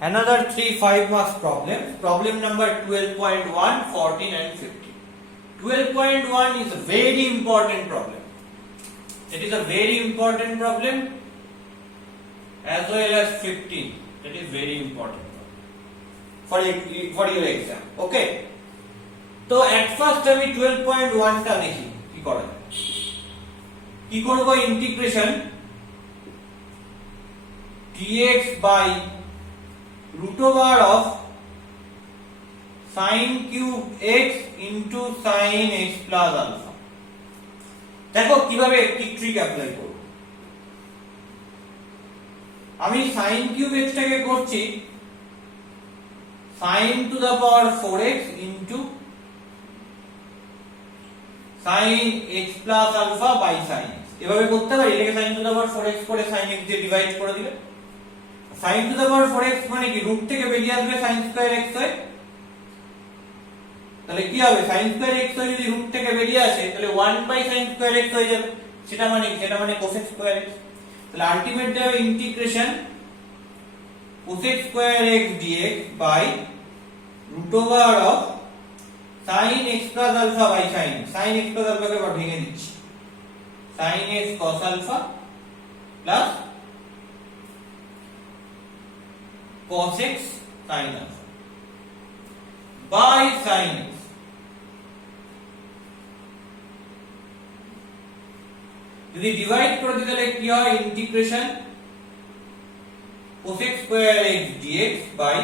Another 3 5 marks problems. Problem number 12.1, 14 and 15. 12.1 is a very important problem. It is a very important problem as well as 15. That is very important for your exam. Okay. তো at first আমি 12.1 টা দেখি কি করা যায়। কি করব integration dx by root over of sin cube x into sin x plus alpha। দেখো কিভাবে একটি ট্রিক অ্যাপ্লাই করব। আমি sin cube x টাকে করছি sin to the power 4x into sin x plus alpha by sin x। এভাবে করতে পারি, এটাকে sin to the power 4x করে sin x দিয়ে ডিভাইড করে দিলে sin to the power 4x মানে কি রুট থেকে বেরিয়ে আসবে sin স্কয়ার x হয়। তাহলে কি হবে sin স্কয়ার x হয় যদি রুট থেকে বেরিয়ে আসে তাহলে 1 বাই sin স্কয়ার x হয়ে যাবে। সেটা মানে cosec স্কয়ার x। তাহলে আলটিমেটলি হবে integration cosec square x dx by root over of sin x plus alpha by sin x plus alpha কে আবার ভেঙে দিচ্ছি sin x cos alpha plus cos x sin alpha by sin x। যদি divide করে দিই তাহলে কি হয় integration cosec square x dx by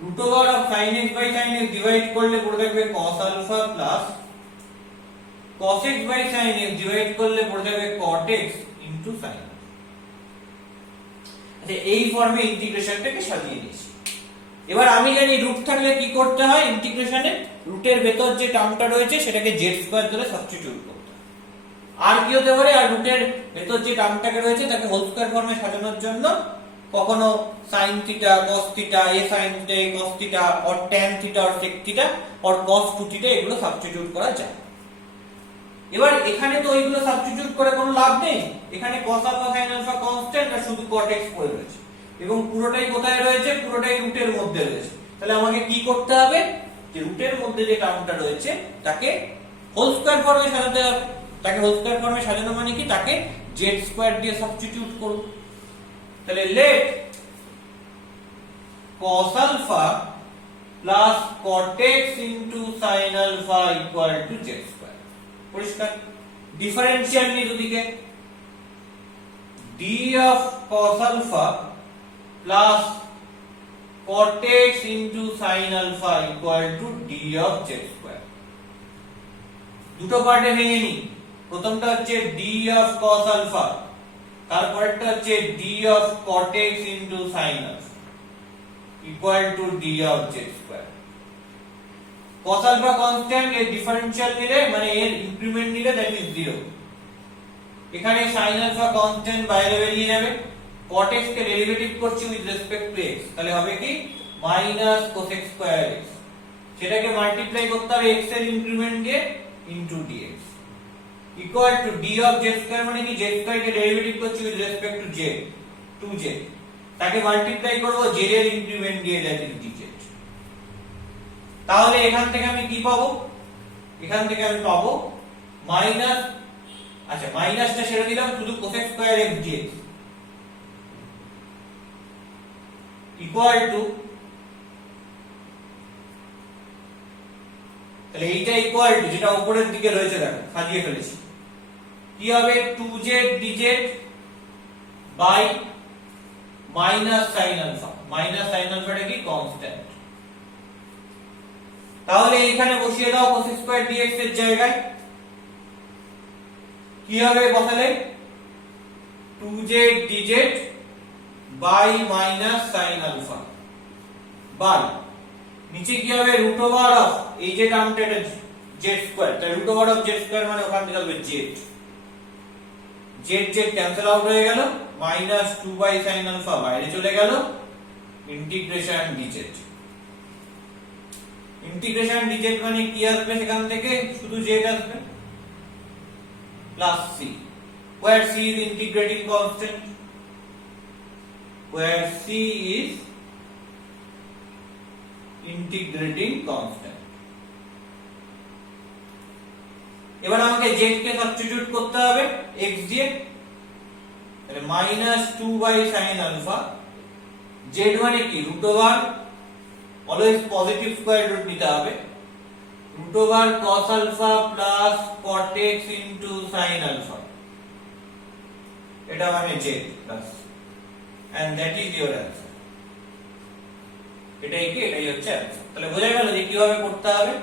root over of sin x by sin x divide করলে পড়ে থাকবে cos alpha plus cos x by sin x divide করলে পড়ে থাকবে cot x into sin। আচ্ছা এই ফর্মে ইন্টিগ্রেশনটাকে সাজিয়ে নিয়েছি। এবার আমি জানি রুট থাকলে কি করতে হয় ইন্টিগ্রেশনে রুটের ভেতর যে টার্মটা রয়েছে সেটাকে z স্কয়ার ধরে সাবস্টিটিউট করতে হয়। আর কি হতে পারে আর রুটের ভেতর যে টার্মটাকে রয়েছে তাকে হোল স্কয়ার ফর্মে সাজানোর জন্য কখনো sin theta cos theta a sin theta a cos theta or tan theta or sec theta or cos 2 theta এগুলো সাবস্টিটিউট করা যায়। এবার এখানে তো ওইগুলো সাবস্টিটিউট করে কোনো লাভ নেই। এখানে cos alpha sin alpha constant আর শুধু cot x পড়ে রয়েছে এবং পুরোটাই কোথায় রয়েছে পুরোটাই রুটের মধ্যে রয়েছে। তাহলে আমাকে কি করতে হবে যে রুটের মধ্যে যে টার্মটা রয়েছে তাকে হোল স্কয়ার ফর্মে সাজাতে হবে। তাকে হোল স্কয়ার ফর্মে সাজানো মানে কি তাকে z স্কয়ার দিয়ে সাবস্টিটিউট করব। তাহলে let cos alpha plus cot x into sin alpha equal to z square। পরিষ্কার ডিফারেনশিয়াল নিয়ে দুদিকে d of cos alpha plus cot x into sin alpha equal to d of z square। দুটো পার্টে ভেঙে নি। প্রথমটা হচ্ছে d of cos alpha তারপরটা হচ্ছে d of cot x into sin alpha equal to d of z square। cos alpha constant এর differential নিলে মানে এর ইনক্রিমেন্ট নিলে দ্যাট ইজ 0। এখানে sin alpha constant বাইরে বেরিয়ে যাবে। cot x কে ডেরিভেটিভ করছি উইথ রেসপেক্ট টু x তাহলে হবে কি মাইনাস cosec স্কয়ার x। সেটাকে মাল্টিপ্লাই করতে হবে x এর ইনক্রিমেন্ট দিয়ে into dx equal to d of z square মানে কি z square কে ডেরিভেটিভ করছি with respect to z 2z তাকে মাল্টিপ্লাই করব z এর ইনক্রিমেন্ট দিয়ে দ্যাট ইজ dz। তাহলে এখান থেকে আমি কি পাবো এখান থেকে আমি পাবো মাইনাস আচ্ছা মাইনাসটা ছেড়ে দিলাম শুধু cosec square x dx equal two তাহলে এইটা ইকুয়াল টু যেটা উপরের দিকে রয়েছে দেখো সাজিয়ে ফেলেছি কি হবে 2z dz by minus sin alpha। Minus sin alpha টা কি কনস্ট্যান্ট। তাহলে এখানে বসিয়ে দাও cos স্কয়ার dx এর জায়গায় কি হবে বসালে 2z dz by minus sin alpha by নিচে কি হবে রুট ওভার অফ এই যে টার্মটা এটা z স্কয়ার তাই root over of z square মানে ওখান থেকে হবে z z ক্যান্সেল আউট হয়ে গেল মাইনাস 2 বাই sin alpha বাইরে চলে গেল ইন্টিগ্রেশন dz। ইন্টিগ্রেশন dz মানে কি আসবে সেখান থেকে শুধু z আসবে plus c where c is integrating constant where c is integrating constant. এবার আমাকে z কে সাবস্টিটিউট করতে হবে x দিয়ে, তাহলে -2/sin alpha, z মানে কি root over, always positive square root নিতে হবে, root over cos alpha plus cot x into sin alpha, এটা মানে z plus, and that is your answer. এটাই হচ্ছে answer. তাহলে বোঝা গেল যে কিভাবে করতে হবে,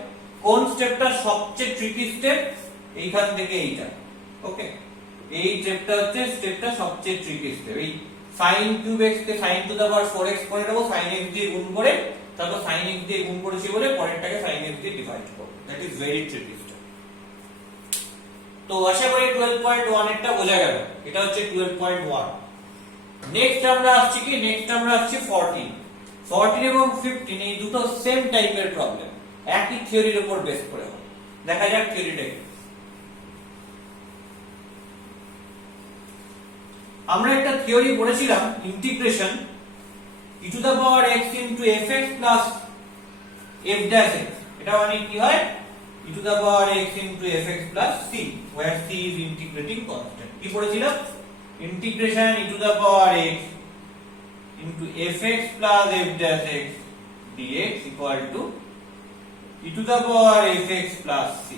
কোন স্টেপটা সবচেয়ে ট্রিকি স্টেপ, এইখান থেকে এইটা। ওকে, এই স্টেপটা সবচেয়ে ট্রিকি স্টেপ। এই sin কিউব x কে sin to the power 4x করে দেবো, sin x দিয়ে গুণ করে, তারপর sin x দিয়ে গুণ করেছি বলে পরেরটাকে sin x দিয়ে ডিভাইড করব। That is very tricky step. তো আশা করি 12.1 এরটা বোঝা গেল। এটা হচ্ছে 12.1। নেক্সট আমরা আসছি 14। 14 এবং 15 এই দুটো সেম টাইপের প্রবলেম, একই থিওরির উপর বেস করে হবে। দেখা যাক থিওরিটা কি। আমরা একটা থিওরি পড়েছিলাম, integration e to the power x into fx plus f dash x, এটা মানে কি হয় e to the power x into fx plus c, where c is integrating constant। কি পড়েছিলাম, integration e to the power x into fx plus f dash x dx equal to e to the power fx plus c,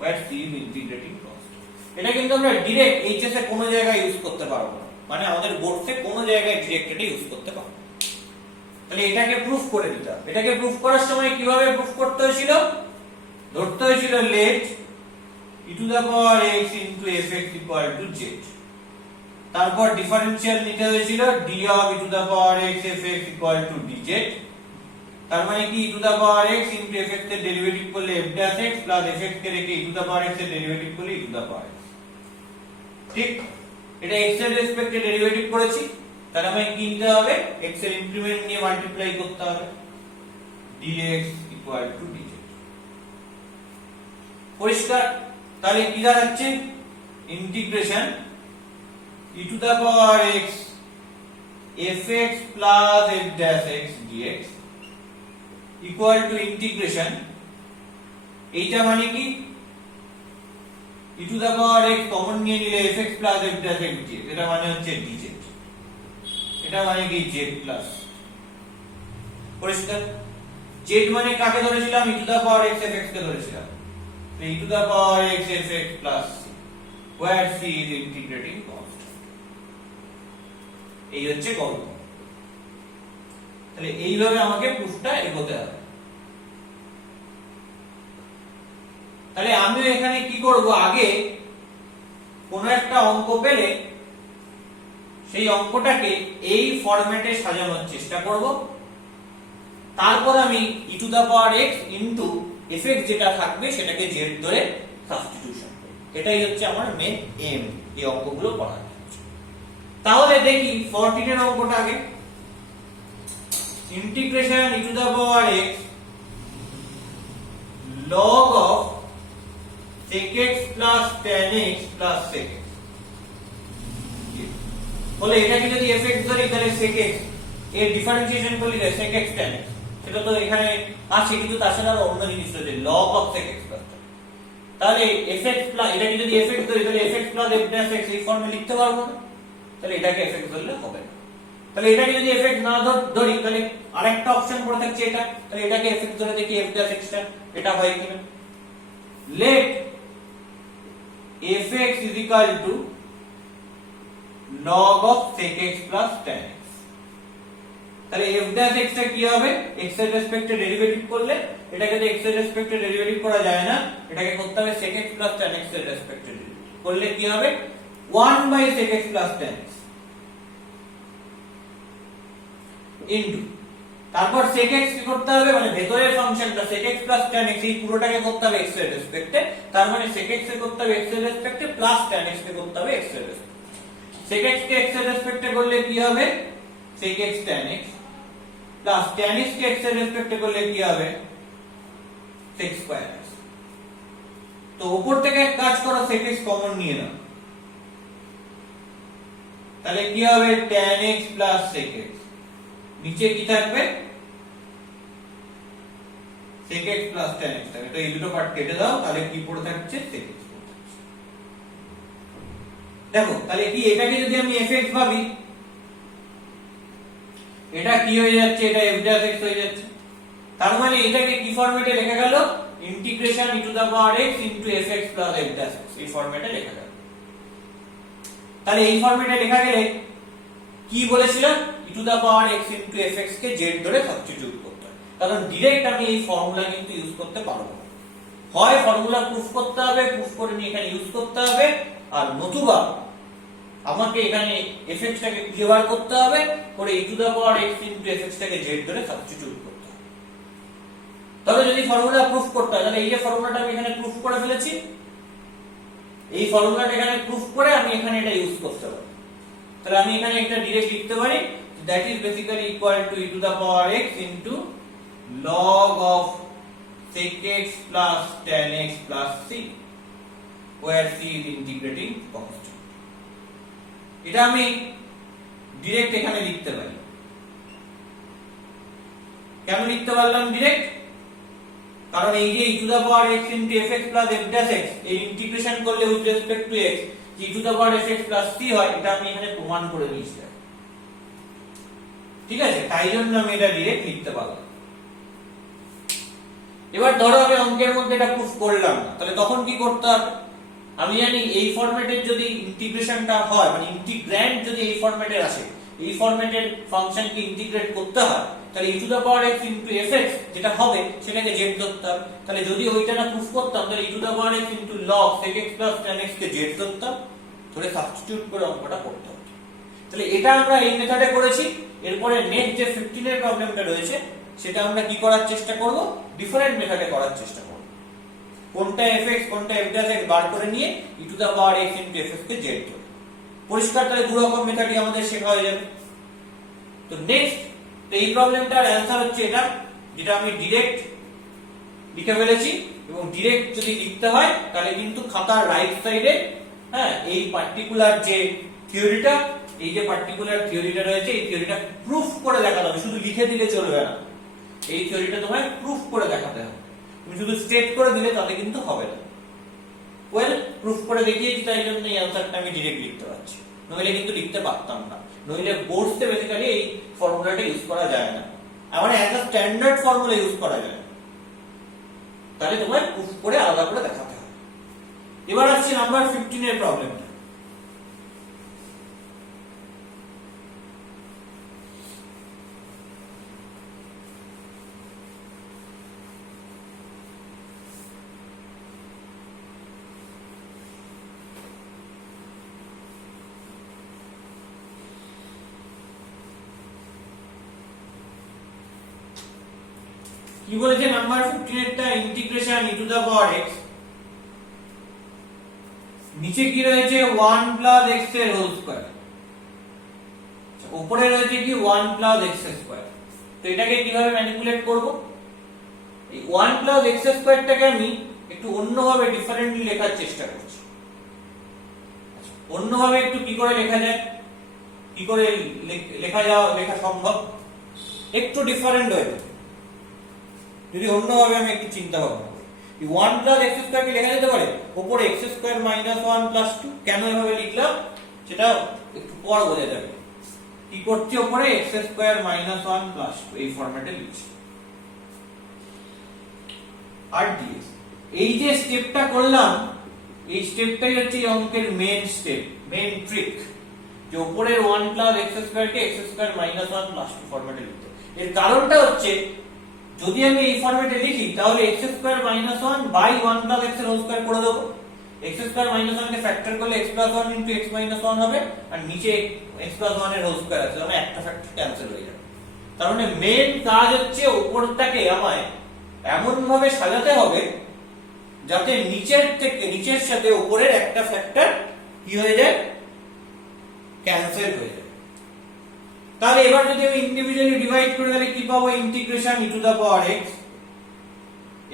where c is integrating constant। এটা কিন্তু আমরা direct HS এ কোনো জায়গায় use করতে পারবো না, মানে আমাদের বোর্ডে কোনো জায়গায় ডাইরেক্ট এটা ইউজ করতে পারবো। তাহলে এটাকে প্রুফ করে দিতে হবে। এটাকে প্রুফ করার সময় কিভাবে প্রুফ করতে হয়েছিল, ধরতে হয়েছিল let e to the power x into fx equal to z, তারপর ডিফারেন্সিয়াল নিতে হয়েছিল d of e to the power x fx equal to dz, তার মানে কি e to the power x into fx এর ডেরিভেটিভ করলে f dash x plus fx কে রেখে e to the power x এর ডেরিভেটিভ করলে e to the power x। ঠিক, এটা x এর রেসপেক্টে ডেরিভেটিভ করেছি, তাহলে আমায় কি নিতে হবে, x এর ইনক্রিমেন্ট নিয়ে মাল্টিপ্লাই করতে হবে, dx ইকুয়াল টু dz। পরিষ্কার? তাহলে কি দাঁড়াচ্ছে, integration e to the power x fx plus f dash x dx equal to integration, এইটা মানে কি e to the power x common নিয়ে নিলে fx plus f dash x dx, এটা মানে হচ্ছে dz, এটা মানে কি z প্লাস। পরিষ্কার? z মানে কাকে ধরেছিলাম, e to the power x fx কে ধরেছিলাম, তো e to the power x fx plus c, where c is integrating constant। এই হচ্ছে গল্প। তাহলে এইভাবে আমাকে প্রুফটা এগোতে হবে। তাহলে আমি এখানে কি করব, আগে কোন একটা অঙ্ক পেলে সেই অঙ্কটাকে এই ফরম্যাটে সাজানোর চেষ্টা করব, তারপর আমি e to the power x into fx যেটা থাকবে সেটাকে z ধরে সাবস্টিটিউশন করব। এটাই হচ্ছে আমার মেন এম এই অঙ্কগুলো পড়ার। তাহলে দেখি 14 এর অঙ্কটা আগে, integration e to the power x log of sec x plus tan x plus sec x, বলে এটাকে যদি fx ধরি তাহলে sec x এর ডিফারেন্সিয়েশন করলে sec x tan x, সেটা তো এখানে আছে কিন্তু তার সাথে আর অন্য জিনিস রয়েছে log of sec x plus, তাহলে fx প্লাস এটাকে যদি fx ধরি তাহলে fx plus f dash x এই ফর্মে লিখতে পারবো না, তাহলে এটাকে fx ধরলে হবে না। তাহলে এটাকে যদি fx না ধরি তাহলে আরেকটা অপশন পড়ে থাকছে এটা, তাহলে এটাকে fx ধরে দেখি f dash x টা এটা হয় কিনা। let fx is equal to log of sec x plus tan x, তাহলে f dash x টা কি হবে, x এর রেসপেক্টে ডেরিভেটিভ করলে, এটাকে তো x এর রেসপেক্টে ডেরিভেটিভ করা যায় না, এটাকে করতে হবে sec x plus tan x এর রেসপেক্টে ডেরিভেটিভ করলে কি হবে 1/sec x plus tan x into, তারপর sec x কি করতে হবে, মানে ভেতরের ফাংশনটা sec x plus tan x এই পুরোটাকে করতে হবে x এর রেসপেক্টে, তার মানে sec x কে করতে হবে x এর রেসপেক্টে প্লাস tan x কে করতে হবে x এর রেসপেক্টে। sec x কে x এর রেসপেক্টে করলে কি হবে sec x tan x plus tan x কে x এর রেসপেক্টে করলে কি হবে sec স্কয়ার x। তো উপর থেকে কাজ করো sec x কমন নিয়ে নাও, তাহলে কি হবে tan x plus sec x, নিচে কি থাকবে sec x plus tan x থাকবে। তো এই দুটো পার্ট কেটে দাও, তাহলে কি পড়ে থাকছে sec x পড়ে থাকছে। দেখো তাহলে কি এটাকে যদি আমি fx ভাবি, এটা কি হয়ে যাচ্ছে, এটা f dash x হয়ে যাচ্ছে। তার মানে এটাকে কি ফরম্যাটে লেখা গেল, integration e to the power x into fx plus f dash x, এই ফরম্যাটে লেখা গেল। তাহলে এই ফরম্যাটে লেখা গেলে কি বলেছিলাম, e to the power x into fx কে z ধরে সাবস্টিটিউট করতে হয়, কারণ ডাইরেক্ট আমি এই ফর্মুলা কিন্তু ইউজ করতে পারবো না। হয় ফর্মুলা প্রুফ করতে হবে, প্রুফ করে নিয়ে এখানে ইউজ করতে হবে, আর নতুবা আমাকে এখানে fx টাকে খুঁজে বার করতে হবে, করে e to the power x into fx টাকে z ধরে সাবস্টিটিউট করতে হবে। তবে যদি ফর্মুলা প্রুফ করতে হয়, তাহলে এই যে ফর্মুলাটা আমি এখানে প্রুফ করে ফেলেছি, এই ফর্মুলাটা এখানে প্রুফ করে আমি এখানে এটা ইউজ করতে পারি। তাহলে আমি এখানে একটা ডাইরেক্ট লিখতে পারি, that is basically equal to e to the power x into log of sec x plus tan x plus c, where c is integrating constant। এটা আমি ডাইরেক্ট এখানে লিখতে পারি। কেন লিখতে পারলাম ডাইরেক্ট, কারণ এই যে e to the power x into fx plus f dash x এই ইন্টিগ্রেশন করলে উইথ রেসপেক্ট টু x যে e to the power fx plus c হয়, এটা আমি এখানে প্রমাণ করে দিয়েছি। ঠিক আছে, তাই জন্য আমি এটা ডাইরেক্ট লিখতে পারলাম। এবার ধরো আমি অঙ্কের মধ্যে এটা প্রুফ করলাম না, তাহলে তখন কি করতে হবে, আমি জানি এই ফরম্যাটের যদি ইন্টিগ্রেশনটা হয়, মানে ইন্টিগ্র্যান্ড যদি এই ফরম্যাটের আসে, এই ফরম্যাটের ফাংশনকে ইন্টিগ্রেট করতে হয়, তাহলে e to the power x into fx যেটা হবে সেটাকে z ধরতে হবে। তাহলে যদি ওইটা না প্রুফ করতাম, তাহলে e to the power x into log sec x plus tan x কে z ধরতাম, ধরে সাবস্টিটিউট করে অঙ্কটা করতে হবে। তাহলে এটা আমরা এই মেথডে করেছি। এরপরে নেক্সট যে 15 এর প্রবলেমটা রয়েছে সেটা আমরা কি করার চেষ্টা করব, ডিফারেন্ট মেথডে করার চেষ্টা করব। কোনটা fx কোনটা f dash x বার করে নিয়ে e to the power x into fx কে z ধরে। পরিষ্কার, তাহলে দুই রকম মেথডই আমাদের শেখা হয়ে যাবে। তো নেক্সট, তো এই প্রবলেমটার অ্যানসার হচ্ছে এটা, যেটা আমি ডাইরেক্ট লিখে ফেলেছি। এবং ডাইরেক্ট যদি লিখতে হয় তাহলে কিন্তু খাতার রাইট সাইডে, হ্যাঁ, এই পার্টিকুলার যে থিওরিটা, এই যে পার্টিকুলার থিওরিটা রয়েছে, এই থিওরিটা প্রুফ করে দেখাতে হবে, শুধু লিখে দিলে চলবে না। এই থিওরিটা তোমায় প্রুফ করে দেখাতে হবে, তুমি শুধু স্টেট করে দিলে তাহলে কিন্তু হবে না। ওয়েল, প্রুফ করে দেখিয়েছি, তাই জন্য এই অ্যানসারটা আমি ডাইরেক্ট লিখতে পারছি, নইলে কিন্তু লিখতে পারতাম না। নইলে বোর্ডসে বেসিক্যালি এই ফর্মুলাটা ইউজ করা যায় না, মানে as a standard formula use করা যায় না, তাহলে তোমায় প্রুফ করে আলাদা করে দেখাতে হবে। এবার আসছে নাম্বার 15 এর প্রবলেমটা। কি বলেছে নাম্বার 15 এরটা, integration e to the power x, নিচে কি রয়েছে 1 প্লাস x এর হোল স্কয়ার, উপরে রয়েছে কি 1 প্লাস x স্কয়ার। তো এটাকে কিভাবে ম্যানিপুলেট করব, এই 1 প্লাস x স্কয়ারটাকে আমি একটু অন্যভাবে ডিফারেন্টলি লেখার চেষ্টা করছি। অন্যভাবে একটু কি করে লেখা যায়, কি করে লেখা সম্ভব, একটু ডিফারেন্ট হয়ে যায়। যদি অন্যভাবে আমি একটু চিন্তা ভাবনা করি, এই 1 প্লাস x স্কয়ার কে লেখা যেতে পারে উপরে x স্কয়ার মাইনাস 1 প্লাস 2। কেন এভাবে লিখলাম সেটা একটু পর বোঝা যাবে। কি করছি, উপরে x স্কয়ার মাইনাস 1 প্লাস 2 এই ফরম্যাটে লিখছি। আর ds, এই যে স্টেপটা করলাম, এই স্টেপটাই হচ্ছে এই অঙ্কের মেইন স্টেপ, মেইন ট্রিক, যে উপরের 1 প্লাস x স্কয়ার কে x স্কয়ার মাইনাস 1 প্লাস 2 ফরম্যাটে লিখতে। এর কারণটা হচ্ছে, যদি আমি এই ফরম্যাটে লিখি তাহলে x square minus 1 by 1 plus x এর হোল স্কয়ার করে দেব। x স্কয়ার মাইনাস 1 কে ফ্যাক্টর করলে x plus 1 into x minus 1 হবে, আর নিচে x প্লাস 1 এর হোল স্কয়ার আছে, মানে একটা ফ্যাক্টর ক্যান্সেল হয়ে যাবে। তার মানে মেইন কাজ হচ্ছে উপরটাকে আমায় এমন ভাবে সাজাতে হবে যাতে নিচের সাথে উপরের একটা ফ্যাক্টর কি হয়ে যায়, ক্যান্সেল হয়ে যায়। তাহলে এবার যদি আমি ইন্ডিভিজুয়ালি ডিভাইড করে তাহলে কি পাবো, integration e to the power x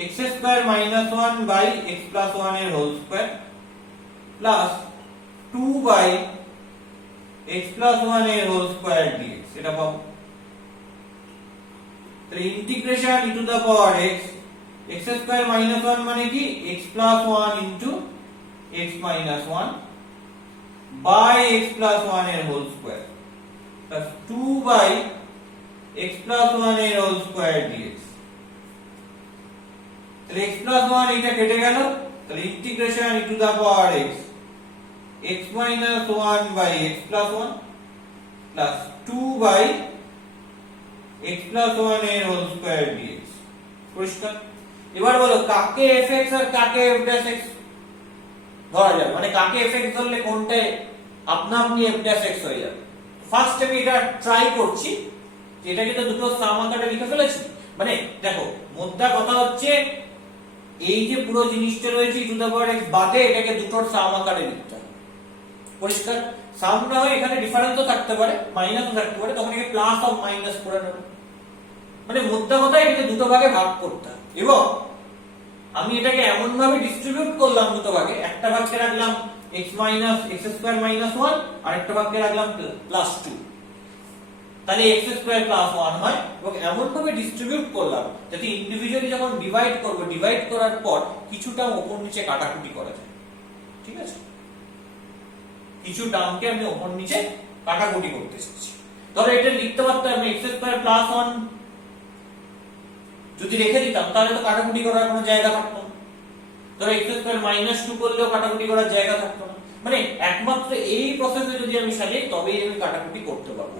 x square minus 1 by x plus 1 এর whole square plus 2 by x plus 1 এর হোল স্কয়ার dx এটা পাবো। তাহলে integration e to the power x x square minus 1 মানে কি x plus 1 into x minus 1 by x plus 1 এর whole square plus 2 by x plus 1 এর whole square dx। তাহলে x plus 1 এটা কেটে গেল, তাহলে integration e to the power x minus 1 by x plus 1 plus 2 by x plus 1 এর whole square dx। পরিষ্কার? এবার বলো কাকে fx আর কাকে f dash x ধরা যাবে, মানে কাকে fx ধরলে কোনটা আপনা আপনি f dash x হয়ে যাবে। ফার্স্ট আমি এটা ট্রাই করছি, এটাকে তো দুটো সাম আকারে লিখে ফেলেছি। মানে দেখো মোদ্দা কথা হচ্ছে এই যে পুরো জিনিসটা রয়েছে e to the power x বাদে এটাকে দুটোর সাম আকারে লিখতে হবে। পরিষ্কার? সাম না হয় এখানে ডিফারেন্সও থাকতে পারে, মাইনাসও থাকতে পারে, তখন একে প্লাস অফ মাইনাস করে নেব। মানে মোদ্দা কথা এটাকে দুটো ভাগে ভাগ করতে হবে এবং আমি এটাকে এমন ভাবে ডিস্ট্রিবিউট করলাম দুটো ভাগে, একটা ভাগকে রাখলাম x minus x square minus 1 আর একটা ভাগকে রাখলাম প্লাস 2, তাহলে x স্কয়ার প্লাস 1 হয় এবং এমন ভাবে ডিস্ট্রিবিউট করলাম যাতে ইন্ডিভিজুয়ালি যখন ডিভাইড করব ডিভাইড করার পর কিছুটা উপর নিচে কাটাকুটি করা যায়। ঠিক আছে? কিছু টার্মকে আমি উপর নিচে কাটাকুটি করতে চাচ্ছি। ধরো এটা লিখতে পারতাম আমি x স্কয়ার প্লাস 1 যদি রেখে দিতাম তাহলে তো কাটাকুটি করার কোনো জায়গা থাকতো না। ধরো x স্কয়ার মাইনাস 2 করলেও কাটাকুটি করার জায়গা থাকতো না। মানে একমাত্র এই প্রসেসে যদি আমি সাজাই তবেই আমি কাটাকুটি করতে পারবো।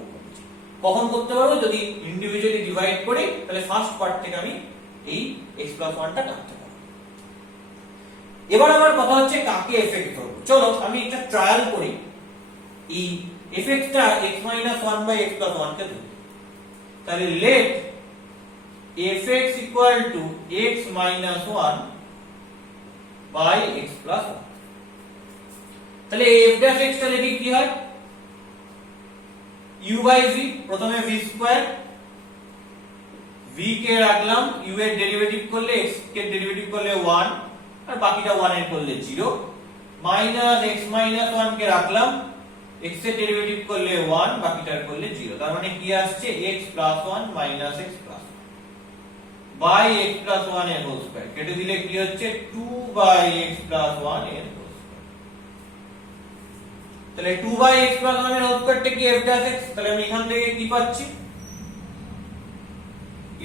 কখন করতে পারবো? যদি ইন্ডিভিজুয়ালি ডিভাইড করি, তাহলে ফার্স্ট পার্ট থেকে আমি এই x প্লাস 1 টা কাটতে পারবো। এবার আমার কথা হচ্ছে কাকে এফেক্ট করব। চলো আমি একটা ট্রায়াল করি, এই এফেক্টটা x minus 1 by x plus 1 কে ধরি। তাহলে let fx equal to x minus 1 by x plus 1। তাহলে f ড্যাশ x টা লিখি কি হয়? u বাই v, প্রথমে v স্কয়ার, v কে রাখলাম, u এর ডেরিভেটিভ করলে x কে ডেরিভেটিভ করলে 1 আর বাকিটা 1 এর করলে 0, মাইনাস x মাইনাস 1 কে রাখলাম, x এর ডেরিভেটিভ করলে 1 বাকিটার করলে 0, তার মানে কি আসছে x plus 1 minus x plus 1 by x plus 1 এর হোল স্কয়ার। কেটে দিলে কি হচ্ছে 2 বাই x প্লাস 1 এর হোল স্কয়ার। তাহলে 2 বাই x প্লাস 1 এর হোল স্কয়ারটা কি f ড্যাশ x। তাহলে আমি এখান থেকে কি পাচ্ছি?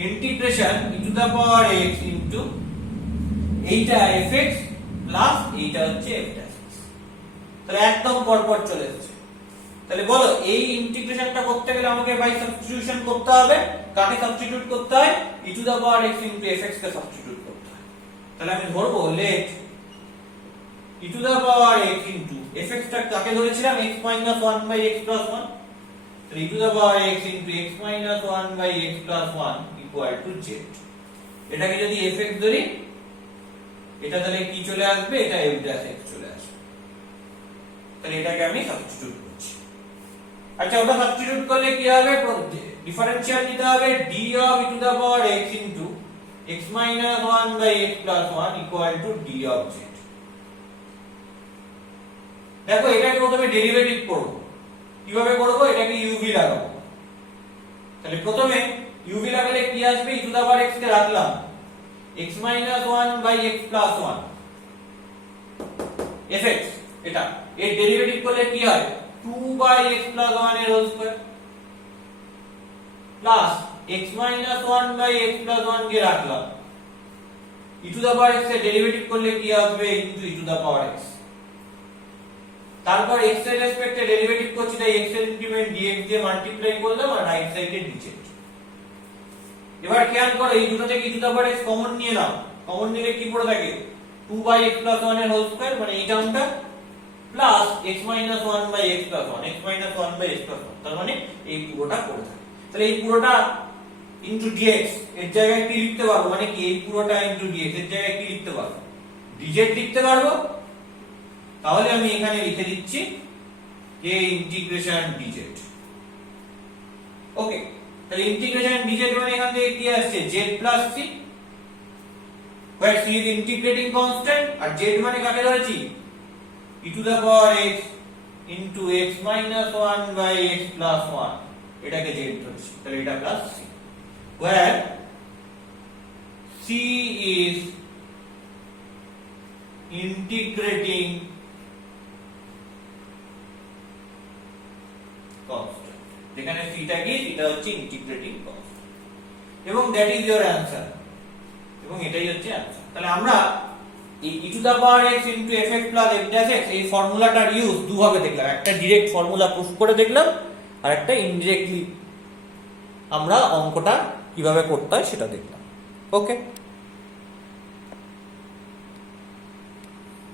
Integration e to the power x into এইটা fx প্লাস এইটা হচ্ছে f ড্যাশ x। তাহলে একদম পরপর চলে এসেছে। তাহলে বলো এই ইন্টিগ্রেশনটা করতে গেলে আমাকে বাই সাবস্টিটিউশন করতে হবে। কাকে সাবস্টিটিউট করতে হয়? e to the power x into fx কে সাবস্টিটিউট করতে হয়। তাহলে আমি ধরবো let e to the power x into fx টা কাকে ধরেছিলাম? x minus 1 by x plus 1। তাহলে e to the power x into x minus 1 by x plus 1 equal to z। এটাকে যদি fx ধরি, এটা তাহলে কি চলে আসবে? এটা f ড্যাশ x চলে আসবে। তাহলে এটাকে আমি সাবস্টিটিউট করছি। আচ্ছা, ওটা সাবস্টিটিউট করলে কি হবে? ডিফারেন্সিয়াল নিতে হবে d of e to the power x into x minus 1 by x plus 1 equal to d of z। দেখো এটাকে প্রথমে ডেরিভেটিভ করব। কিভাবে করব? এটাকে uv লাগাবো। তাহলে প্রথমে uv লাগালে কি আসবে? e to the power x কে রাখলাম, x minus 1 by x plus 1 fx, এটা এর ডেরিভেটিভ করলে কি হয়? 2 by x plus 1 এর whole square plus x minus 1 by x plus 1 কে রাখলাম, e to the power x এর ডেরিভেটিভ করলে কি আসবে? into e to the power x। তারপর x এর রেসপেক্টে ডেরিভেটিভ করছি, তাই x এর ইনক্রিমেন্ট dx দিয়ে মাল্টিপ্লাই করলাম আর রাইট সাইডে dz। এবার খেয়াল করো এই দুটো থেকে e to the power x common নিয়ে নাও। কমন নিলে কি পড়ে থাকে? 2 বাই x প্লাস 1 এর হোল স্কয়ার, মানে এই টার্মটা, plus x minus 1 by x plus 1, x minus 1 by x plus 1, তার মানে এই পুরোটা পড়ে থাকে। তাহলে এই পুরোটা ইনটু dx এর জায়গায় কি লিখতে পারবো? মানে কি এই পুরোটা ইনটু dx এর জায়গায় কি লিখতে পারবো? dz লিখতে পারবো। তাহলে আমি এখানে লিখে দিচ্ছি k ইন্টিগ্রেশন dz। ওকে, তাহলে ইন্টিগ্রেশন dz মানে এখান থেকে কি আসছে? z plus c, where c is integrating constant আর z মানে কাকে ধরেছি? e to the power x into x minus 1 by x plus 1, এটাকে z ধরছি, তাহলে এটা plus c, where c is integrating constant, যেখানে c টা কি, এটা হচ্ছে ইন্টিগ্রেটিং কনস্ট্যান্ট, এবং দ্যাট ইজ ইওর অ্যানসার, এবং এটাই হচ্ছে অ্যানসার। তাহলে আমরা এই e to the power x into fx plus f dash x এই ফর্মুলাটার ইউজ দুভাবে দেখলাম, একটা ডিরেক্ট ফর্মুলা প্রুফ করে দেখলাম, আর একটা ইনডিরেক্টলি আমরা অঙ্কটা কিভাবে করতে হয় সেটা দেখলাম। ওকে।